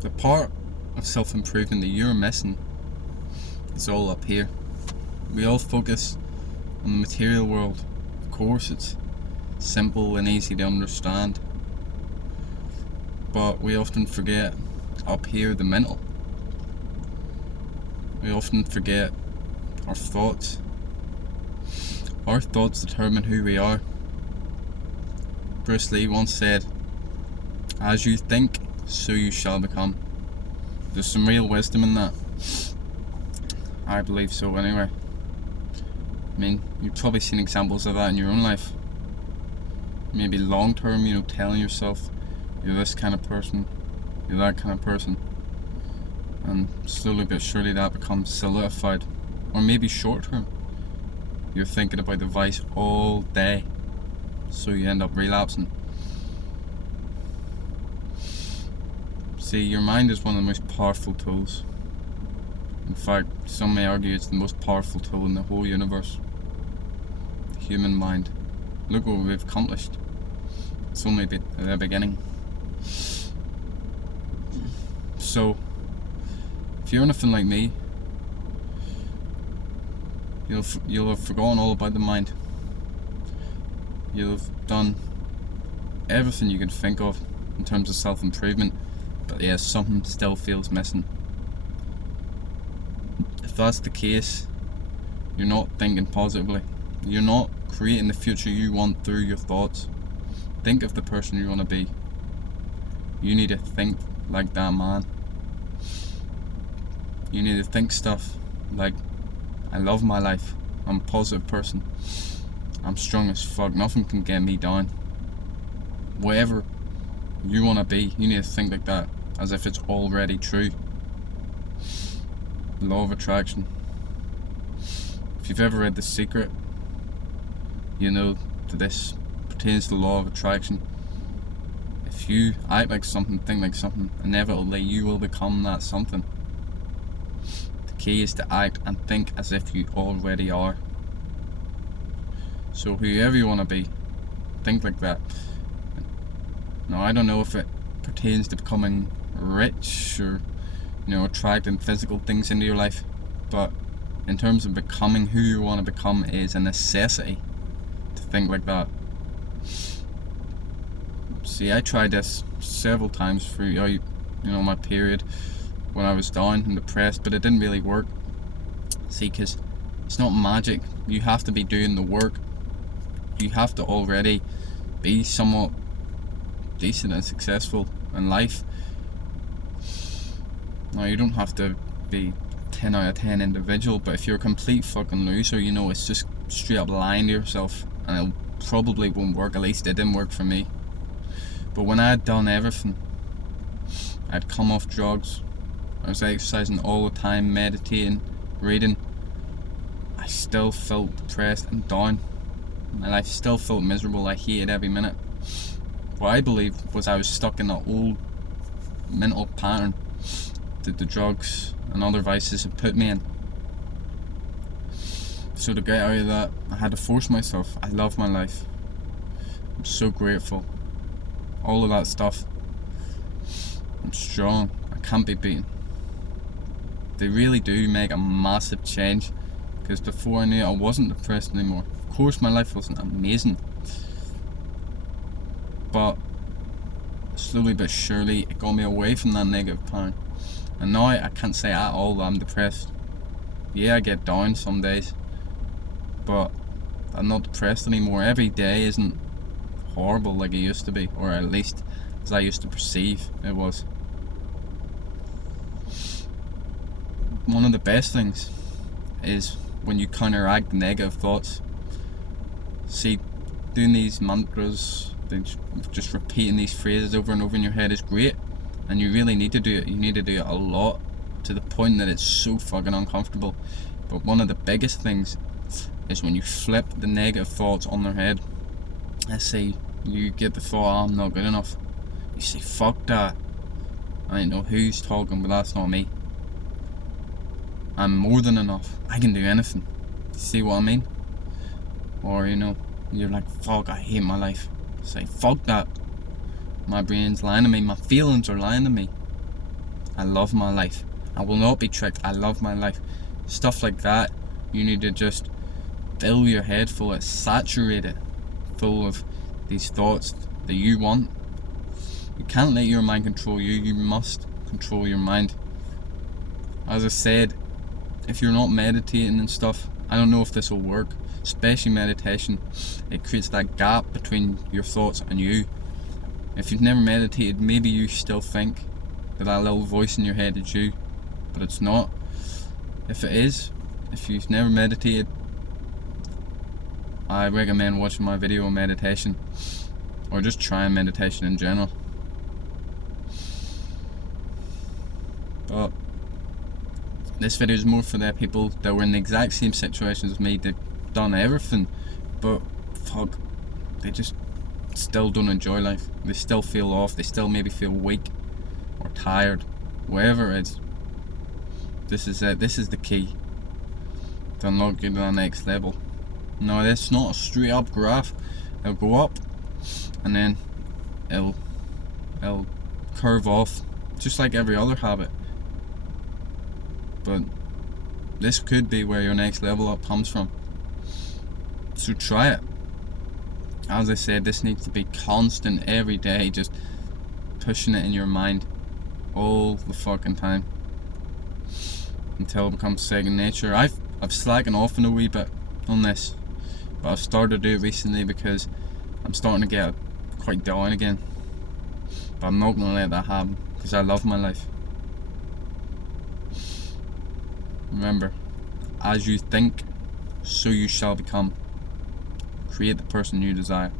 The part of self-improvement that you're missing is all up here. We all focus on the material world. Of course, it's simple and easy to understand, but we often forget up here the mental. We often forget our thoughts. Our thoughts determine who we are. Bruce Lee once said, "As you think, so you shall become." There's some real wisdom in that. I believe so anyway. I mean, you've probably seen examples of that in your own life. Maybe long term, telling yourself you're this kind of person, you're that kind of person. And slowly but surely that becomes solidified. Or maybe short term, you're thinking about the vice all day, so you end up relapsing. See, your mind is one of the most powerful tools. In fact, some may argue it's the most powerful tool in the whole universe. The human mind. Look what we've accomplished. It's only the beginning. So, if you're anything like me, you'll have forgotten all about the mind. You'll have done everything you can think of in terms of self-improvement, but yeah, something still feels missing. If that's the case, you're not thinking positively. You're not creating the future you want through your thoughts. Think of the person you want to be. You need to think like that man. You need to think stuff like, I love my life, I'm a positive person, I'm strong as fuck, nothing can get me down. Whatever you want to be, you need to think like that, as if it's already true. The law of attraction. If you've ever read The Secret, you know that this pertains to the law of attraction. If you act like something, think like something, inevitably you will become that something. The key is to act and think as if you already are. So whoever you want to be, think like that. Now, I don't know if it pertains to becoming rich or attracting physical things into your life, but in terms of becoming who you want to become, is a necessity to think like that. See, I tried this several times throughout my period when I was down and depressed, but it didn't really work. See, because it's not magic. You have to be doing the work. You have to already be somewhat decent and successful in life. Now, you don't have to be 10 out of 10 individual, but if you're a complete fucking loser, it's just straight up lying to yourself, and it probably won't work. At least it didn't work for me. But when I had done everything, I'd come off drugs, I was exercising all the time, meditating, reading, I still felt depressed and down. My life still felt miserable. I hated every minute. What I believed was I was stuck in that old mental pattern that the drugs and other vices had put me in. So to get out of that, I had to force myself. I love my life. I'm so grateful. All of that stuff. I'm strong. I can't be beaten. They really do make a massive change, because before I knew it, I wasn't depressed anymore. Of course, my life wasn't amazing, but slowly but surely it got me away from that negative pattern. And now I can't say at all that I'm depressed. Yeah, I get down some days, but I'm not depressed anymore. Every day isn't horrible like it used to be, or at least as I used to perceive it was. One of the best things is when you counteract negative thoughts. See, doing these mantras, just repeating these phrases over and over in your head is great, and you really need to do it. You need to do it a lot, to the point that it's so fucking uncomfortable. But one of the biggest things is when you flip the negative thoughts on their head. Let's say you get the thought, I'm not good enough. You say, fuck that. I don't know who's talking, but that's not me. I'm more than enough. I can do anything. See what I mean? Or, you're like, fuck, I hate my life. Say, fuck that. My brain's lying to me. My feelings are lying to me. I love my life. I will not be tricked. I love my life. Stuff like that, you need to just fill your head full of, saturate it full of these thoughts that you want. You can't let your mind control you. You must control your mind. As I said, if you're not meditating and stuff, I don't know if this will work. Especially meditation, it creates that gap between your thoughts and you. If you've never meditated, maybe you still think that that little voice in your head is you, but it's not. If it is, if you've never meditated, I recommend watching my video on meditation, or just trying meditation in general. But this video is more for the people that were in the exact same situation as me. They've done everything, but fuck, they just still don't enjoy life. They still feel off. They still maybe feel weak or tired, whatever it is. This is it. This is the key to unlock you to the next level. No, it's not a straight up graph. It'll go up and then it'll curve off, just like every other habit. But this could be where your next level up comes from. So try it. As I said, this needs to be constant every day, just pushing it in your mind all the fucking time until it becomes second nature. I've slackened off in a wee bit on this, but I've started to do it recently because I'm starting to get quite down again. But I'm not going to let that happen because I love my life. Remember, as you think, so you shall become. Create the person you desire.